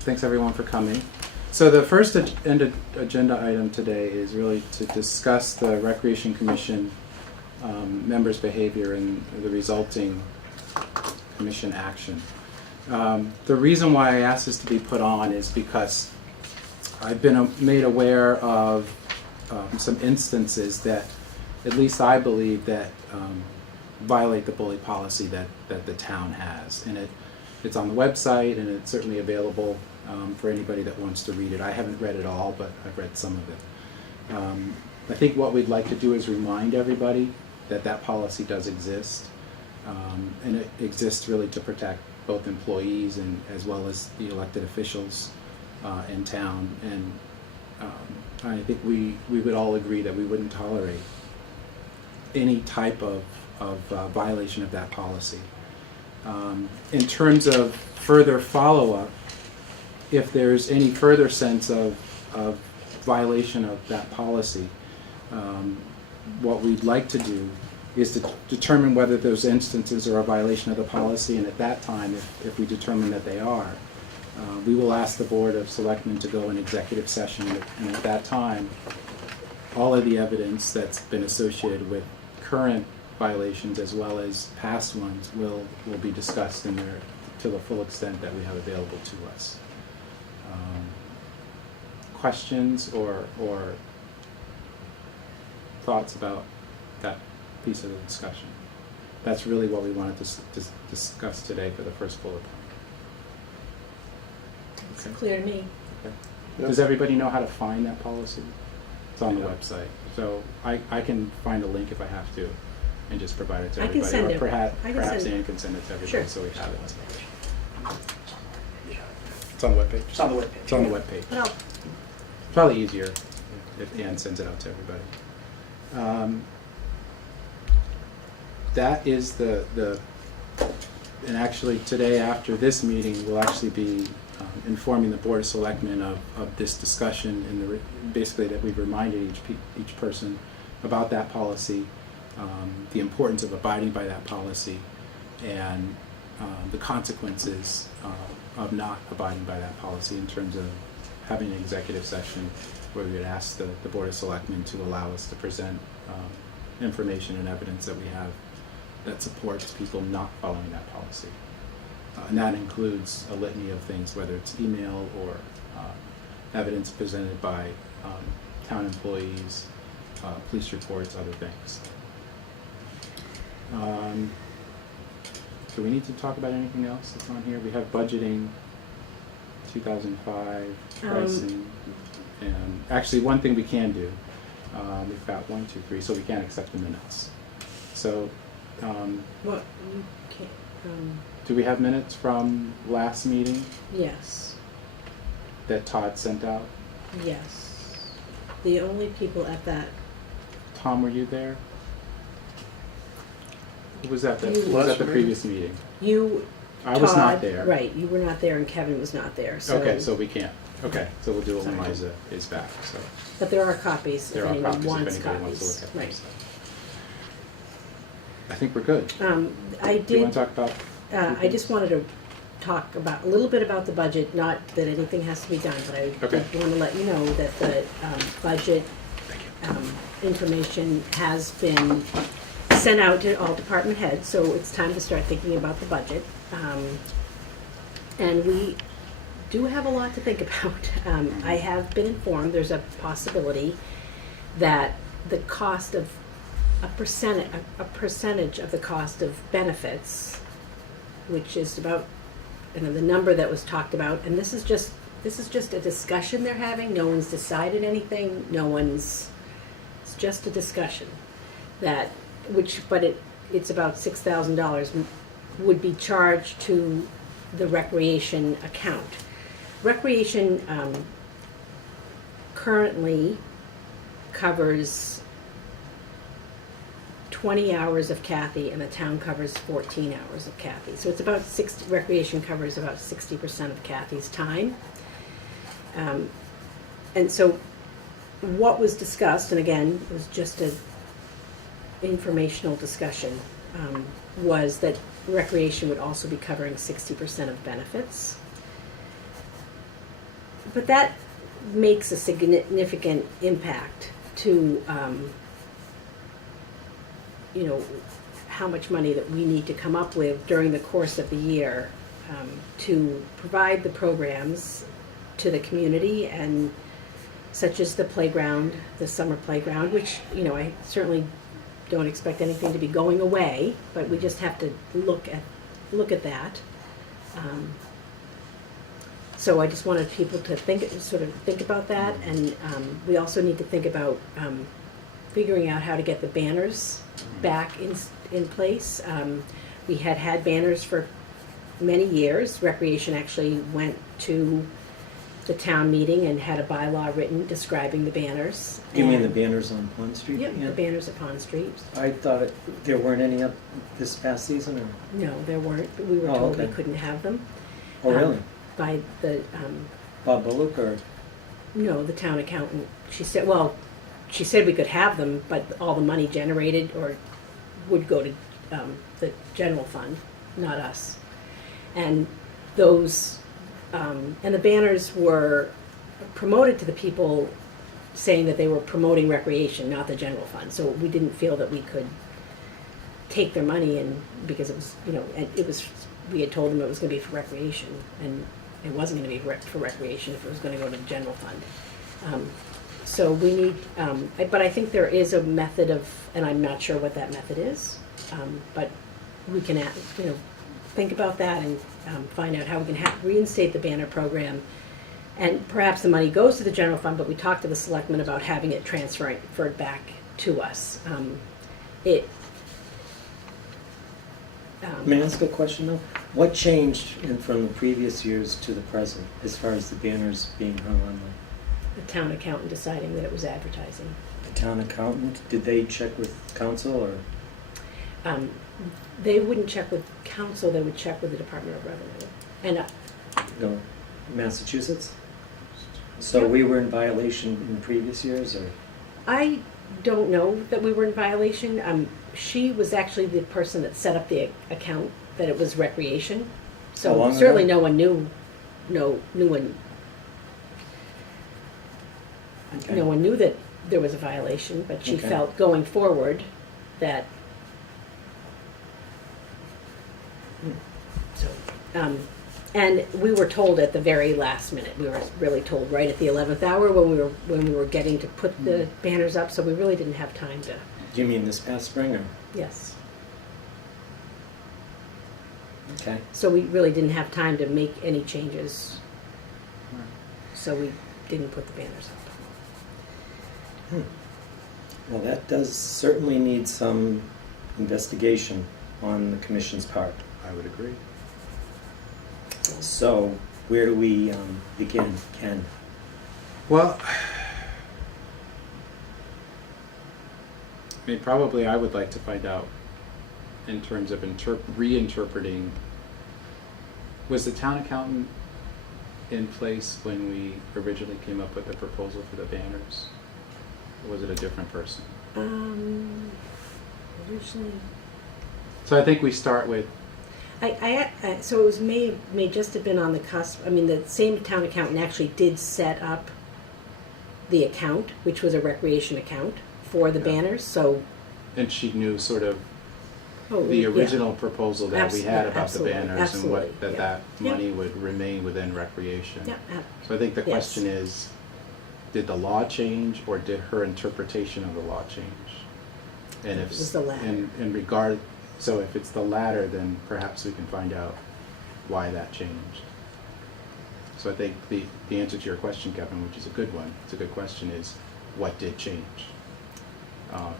Thanks everyone for coming. So the first agenda item today is really to discuss the Recreation Commission members' behavior and the resulting commission action. The reason why I asked this to be put on is because I've been made aware of some instances that, at least I believe, that violate the bully policy that the town has. And it's on the website, and it's certainly available for anybody that wants to read it. I haven't read it all, but I've read some of it. I think what we'd like to do is remind everybody that that policy does exist, and it exists really to protect both employees and as well as the elected officials in town. And I think we would all agree that we wouldn't tolerate any type of violation of that policy. In terms of further follow-up, if there's any further sense of violation of that policy, what we'd like to do is to determine whether those instances are a violation of the policy, and at that time, if we determine that they are, we will ask the Board of Selectmen to go in executive session, and at that time, all of the evidence that's been associated with current violations as well as past ones will be discussed in there to the full extent that we have available to us. Questions or thoughts about that piece of the discussion? That's really what we wanted to discuss today for the first bullet point. It's clear to me. Okay. Yep. Does everybody know how to find that policy? It's on the website. So I can find a link if I have to and just provide it to everybody. I can send or perhaps it. Ann can send it to everybody, sure. So we have it. It's on the webpage. It's on the webpage. It's on the webpage. Well, Probably easier if Ann sends it out to everybody. That is and actually today after this meeting, we'll actually be informing the Board of Selectmen of this discussion and basically that we've reminded each person about that policy, the importance of abiding by that policy, and the consequences of not abiding by that policy in terms of having an executive session where we would ask the Board of Selectmen to allow us to present information and evidence that we have that supports people not following that policy. And that includes a litany of things, whether it's email or evidence presented by town employees, police reports, other things. Do we need to talk about anything else that's on here? We have budgeting, 2005, pricing, and actually one thing we can do, we've got 1, 2, 3, so we can't accept the minutes. So, what you can't. do we have minutes from last meeting Yes. that Todd sent out? Yes. The only people at that. Tom, were you there? Who was at the, You- who was at the Last previous meeting? You. I was not Todd, there. Right. You were not there, and Kevin was not there. So. Okay, so we can't. Okay, so we'll do it when Sorry. Liza is back. So But there are copies there if are anyone copies wants if anybody copies. wants to look at them. Right. So. I think we're good. I Do you did. want to talk about? I just wanted to talk about a little bit about the budget. Not that anything has to be done, but I Okay. did want to let you know that the budget information has been sent out to all department heads. So it's time to start thinking about the budget. And we do have a lot to think about. I have been informed there's a possibility that the cost of a percentage of the cost of benefits, which is about the number that was talked about, and this is just a discussion they're having. No one's decided anything. It's just a discussion it's about $6,000 would be charged to the recreation account. Recreation currently covers 20 hours of Kathy, and the town covers 14 hours of Kathy. So it's about recreation covers about 60% of Kathy's time. And so what was discussed, and again, it was just an informational discussion, was that recreation would also be covering 60% of benefits. But that makes a significant impact to, you know, how much money that we need to come up with during the course of the year to provide the programs to the community, and such as the playground, the summer playground, which, you know, I certainly don't expect anything to be going away, but we just have to look at that. So I just wanted people to think about that, and we also need to think about figuring out how to get the banners back in place. We had banners for many years. Recreation actually went to the town meeting and had a bylaw written describing the banners. You mean the banners on Pond Street? Yep, the banners at Pond Street. I thought there weren't any up this past season, or? No, there weren't. We were told we couldn't have them. Oh, really? By the, Bob Bullock, or? no, the town accountant. She said we could have them, but all the money generated or would go to the general fund, not us. And those, and the banners were promoted to the people saying that they were promoting recreation, not the general fund. So we didn't feel that we could take their money, and because it was, you know, and it was, we had told them it was going to be for recreation, and it wasn't going to be for recreation if it was going to go to the general fund. So we need, but I think there is a method of, and I'm not sure what that method is, but we can, you know, think about that and find out how we can reinstate the banner program. And perhaps the money goes to the general fund, but we talked to the selectmen about having it transferred back to us. May I ask a question, though? What changed from the previous years to the present, as far as the banners being hung on The town accountant deciding that it was advertising. the town accountant? Did they check with council, or? They wouldn't check with council, they would check with the Department of Revenue. And No, Massachusetts? So we were in violation in previous years, or? I don't know that we were in violation. She was actually the person that set up the account, that it was recreation. How long So certainly ago? no one knew, no one knew that there was a violation, but she Okay. felt going forward that, and we were told at the very last minute. We were really told right at the 11th hour when we were getting to put the banners up. So we really didn't have time to. Do you mean this past spring, or? Yes. Okay. So we really didn't have time to make any changes. So we didn't put the banners up. Well, that does certainly need some investigation on the commission's part. I would agree. So, where do we begin, Ken? Well, I mean, probably I would like to find out in terms of reinterpreting. Was the town accountant in place when we originally came up with the proposal for the banners? Or was it a different person? Originally, So I think we start with, so it was may just have been on the cusp. I mean, the same town accountant actually did set up the account, which was a recreation account for the banners. So, and she knew sort of oh, the yeah. original proposal that we had about Absolutely, the banners, absolutely, and what yeah. that Yeah. money would remain within recreation. Yeah, So I think the Yes. question is, did the law change, or did her interpretation of the law change? And It was the latter. So if it's the latter, then perhaps we can find out why that changed. So I think the answer to your question, Kevin, which is a good one, it's a good question, is what did change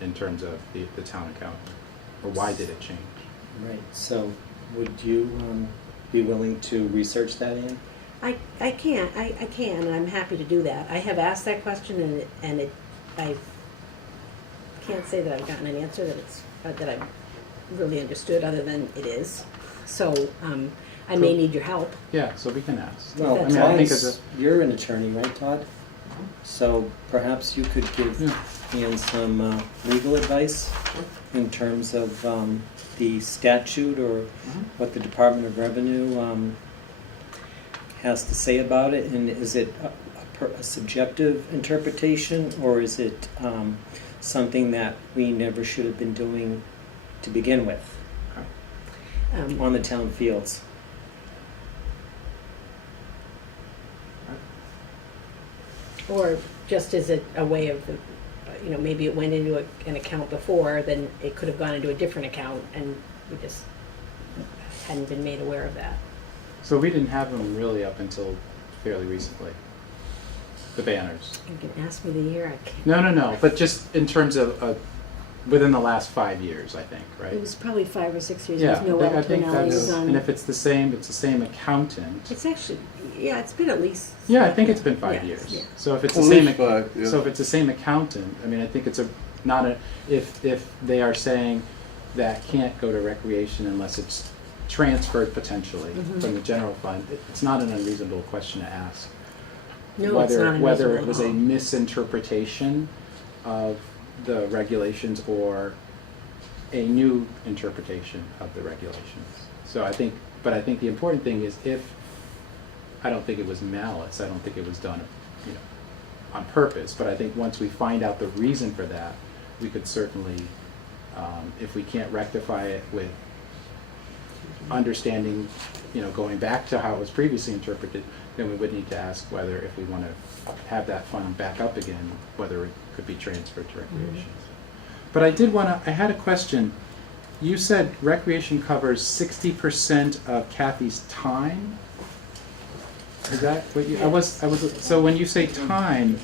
in terms of the town accountant, or why did it change? Right, so would you be willing to research that, Ann? I can, and I'm happy to do that. I have asked that question, and I can't say that I've gotten an answer that I've really understood, other than it is. So I may need your help. Yeah, so we can ask. Well, That's I mean, I think Todd's- you're an attorney, right, Todd? So perhaps you could give Ian some legal advice in terms of the statute or what the Department of Revenue has to say about it, and is it a subjective interpretation, or is it something that we never should have been doing to begin with on the town fields? Or just as a way of, maybe it went into an account before, then it could have gone into a different account, and we just hadn't been made aware of that. So we didn't have them really up until fairly recently. The banners. You can ask me the year. I can't. No. But just in terms of within the last 5 years, I think, right? It was probably 5 or 6 years. Yeah, Noel I think Tonelli that's. was on. And if it's the same accountant. It's actually, it's been at least. Yeah, I think it's been 5 Yes, years. yeah. So if it's At the same, least 5, yeah. so if it's the same accountant, I mean, I think it's if they are saying that can't go to recreation unless it's transferred potentially from the general fund, it's not an unreasonable question to ask. No, it's not Whether unreasonable it was at a all. misinterpretation of the regulations or a new interpretation of the regulations. So I think the important thing is I don't think it was malice. I don't think it was done, on purpose. But I think once we find out the reason for that, we could certainly, if we can't rectify it with understanding, going back to how it was previously interpreted, then we would need to ask whether, if we want to have that fund back up again, whether it could be transferred to recreation. But I had a question. You said recreation covers 60% of Kathy's time? Is that what you, so when you say time,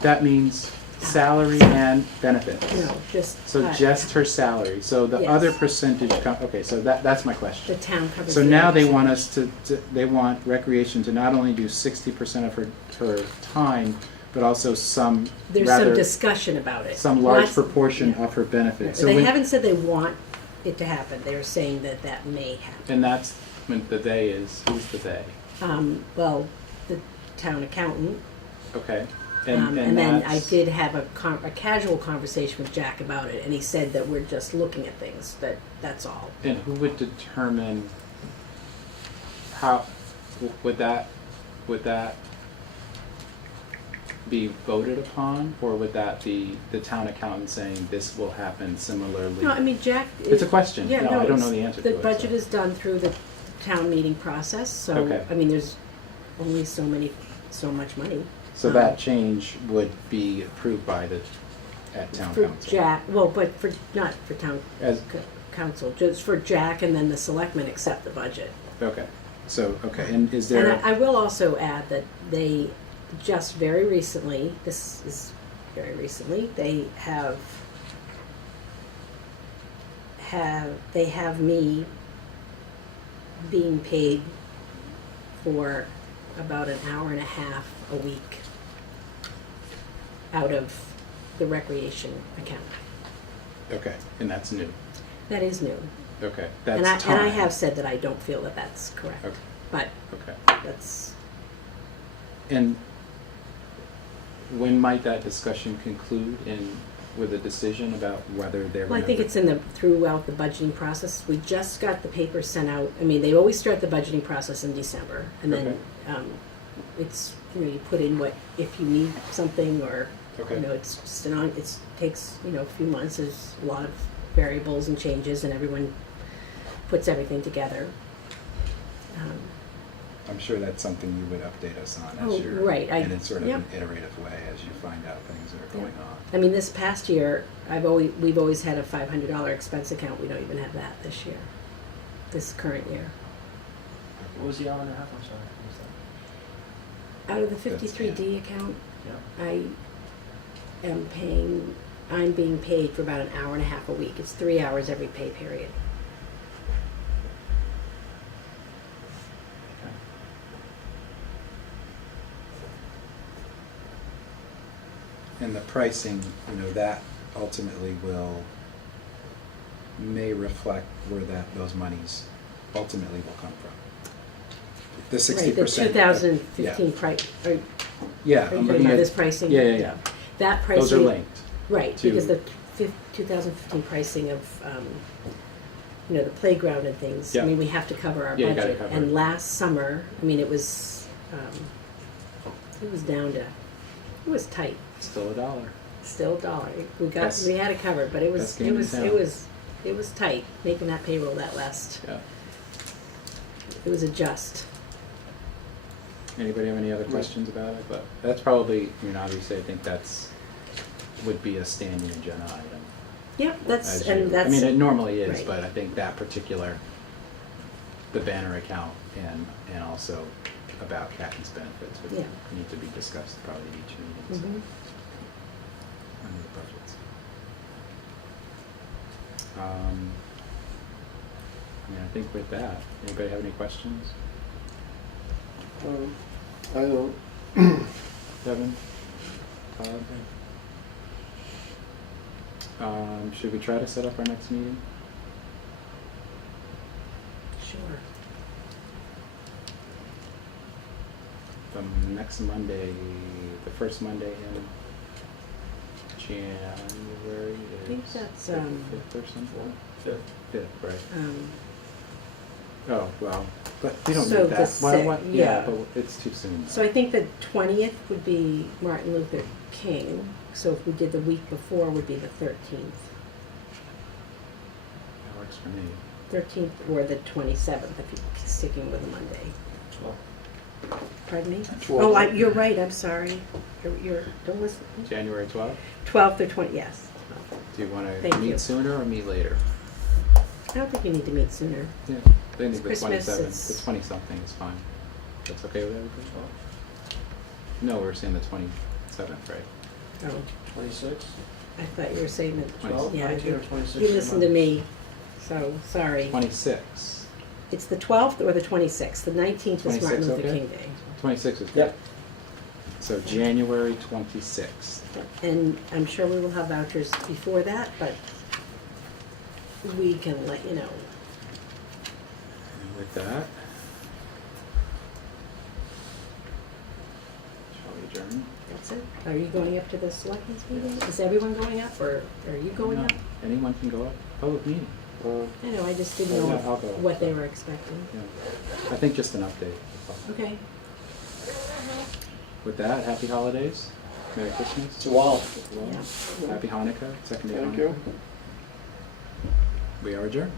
that means salary and benefits? No, just. So just her salary. So the Yes. other percentage, okay, so that's my question. The town covers. So the now they other want side. us they want recreation to not only do 60% of her time, but also some There's some discussion about it. some large Lots- proportion yeah. of her benefits. So They when- haven't said they want it to happen. They're saying that may happen. and that's when the they is, who's the they? Well, the town accountant. Okay. And then I that's- did have a casual conversation with Jack about it, and he said that we're just looking at things, that's all. And who would determine how, would that be voted upon, or would that be the town accountant saying this will happen similarly? No, I mean, Jack. It's a question. Yeah, No, no, I don't it's- know the answer to it, The budget so. is done through the town meeting process, so, Okay. I mean, there's only so much money. So that change would be approved by at town For council? Jack, well, but not for town As, council, just for Jack, and then the selectmen accept the budget. okay, and is And there? I will also add that they just very recently, this is very recently, they have me being paid for about an hour and a half a week out of the recreation account. Okay, and that's new. That is new. Okay, And that's I time. have said that I don't feel that that's correct. Okay. But Okay. that's, And when might that discussion conclude with a decision about whether they're well, I gonna- think it's throughout the budgeting process. We just got the papers sent out. I mean, they always start the budgeting process in December. And then it's, you put in if you need something, or, Okay. it's just it takes, a few months. There's a lot of variables and changes, and everyone puts everything together. I'm sure that's something you would update us on Oh, as you're, right, and in sort of yep. an iterative way as you find out things that are going on. I mean, this past year, we've always had a $500 expense account. We don't even have that this year, this current year. What was the hour and a half? I'm sorry. What was that? Out of the 53D account, Yeah. I'm being paid for about an hour and a half a week. It's 3 hours every pay period. And the pricing, that ultimately may reflect where those monies ultimately will come from. The 60%. Right, the 2015 price, or Yeah, Are you I'm talking looking about at, this pricing? yeah, yeah, yeah. That pricing. Those are linked. Right, to- because the 2015 pricing of, you know, the playground and things, I Yeah. mean, we have to cover our Yeah, you budget. gotta cover And it. last summer, I mean, it was down to, it was tight, Still $1. still $1. Best- We had it covered, but best game in town. it was tight, making that payroll that last, Yeah. it was a just. Anybody have any other questions about it? But that's probably, I mean, obviously, I think would be a standing agenda item. Yep, as you- that's. I mean, it normally is, right. but I think that particular, the banner account and also about Captain's benefits would Yeah. need to be discussed probably at each meeting. Mhm. So, under the budgets. I mean, I think with that, anybody have any questions? I don't. Kevin? Todd? Should we try to set up our next meeting? Sure. The next Monday, the first Monday in January is. I think that's, the 5th or something? 5th, right. Oh, well, but we don't So need the that. Why, yeah. yeah, but it's too soon. So I think the 20th would be Martin Luther King, so if we did the week before would be the 13th. That works for me. 13th or the 27th, if you're sticking with a Monday. Pardon me? 12th. Oh, you're right, I'm sorry. Don't listen. January 12th? 12th or 20, yes. Do you want to Thank meet you. sooner or meet later? I don't think you need to meet sooner. Yeah, I think the Christmas, 27th, it's- the 20-something is fine. That's okay with everybody? No, we're saying the 27th, right? Oh, 26? I thought you were saying that, 12, yeah. 19 or 26? You listened to me, so, sorry. 26. It's the 12th or the 26th. The 19th is Martin 26th, Luther okay? King Day. 26 is good. Yep. So January 26th. And I'm sure we will have vouchers before that, but we can let you know. And with that, shall we adjourn? That's it. Are you going up to the selectmen's meeting? Is everyone going up, or are you going No, up? anyone can go up. Public meeting. I know, I just didn't Yeah, know I'll go up. what they were expecting. Yeah. I think just an update. Okay. With that, happy holidays. Merry Christmas. To all. Well, Yeah. Happy Hanukkah. Second day of Thank Hanukkah. you. We are adjourned.